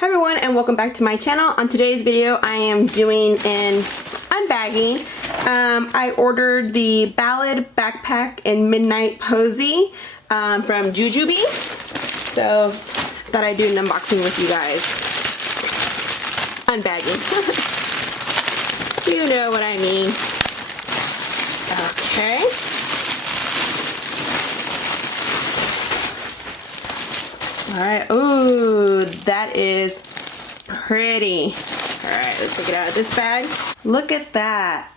Hi everyone and welcome back to my channel. On today's video I am doing an unbagging. I ordered the Ballad backpack in Midnight Posy from Jujubee. So thought I'd do an unboxing with you guys. Unbagging. You know what I mean. Okay. Alright, ooh, that is pretty. Alright, let's take it out of this bag. Look at that.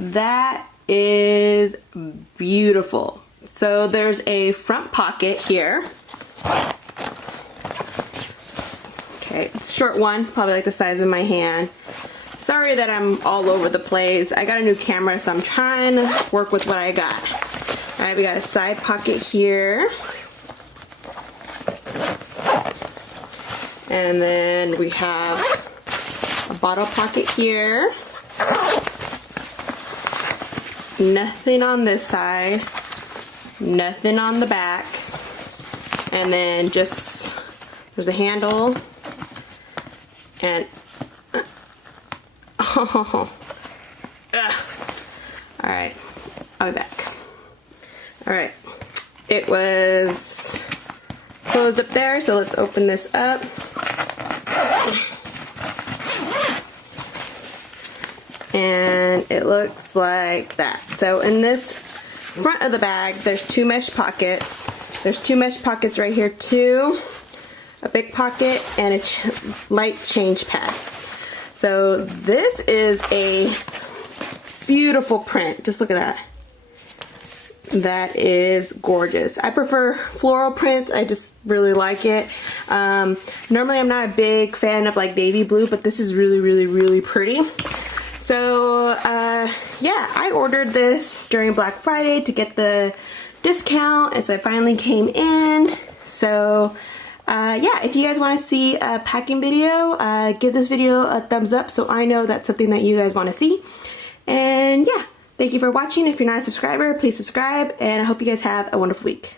That is beautiful. So there's a front pocket here. Okay, it's a short one, probably like the size of my hand. Sorry that I'm all over the place. I got a new camera, so I'm trying to work with what I got. Alright, we got a side pocket here. And then we have a bottle pocket here. Nothing on this side. Nothing on the back. And then just, there's a handle. And, oh. Alright, I'll be back. Alright, it was closed up there, so let's open this up. And it looks like that. So in this front of the bag, there's two mesh pockets. There's two mesh pockets right here too. A big pocket and a light change pad. So this is a beautiful print. Just look at that. That is gorgeous. I prefer floral prints. I just really like it. Normally I'm not a big fan of like navy blue, but this is really pretty. So yeah, I ordered this during Black Friday to get the discount, and so it finally came in. So yeah, if you guys want to see a packing video, give this video a thumbs up so I know that's something that you guys want to see. And yeah, thank you for watching. If you're not a subscriber, please subscribe, and I hope you guys have a wonderful week.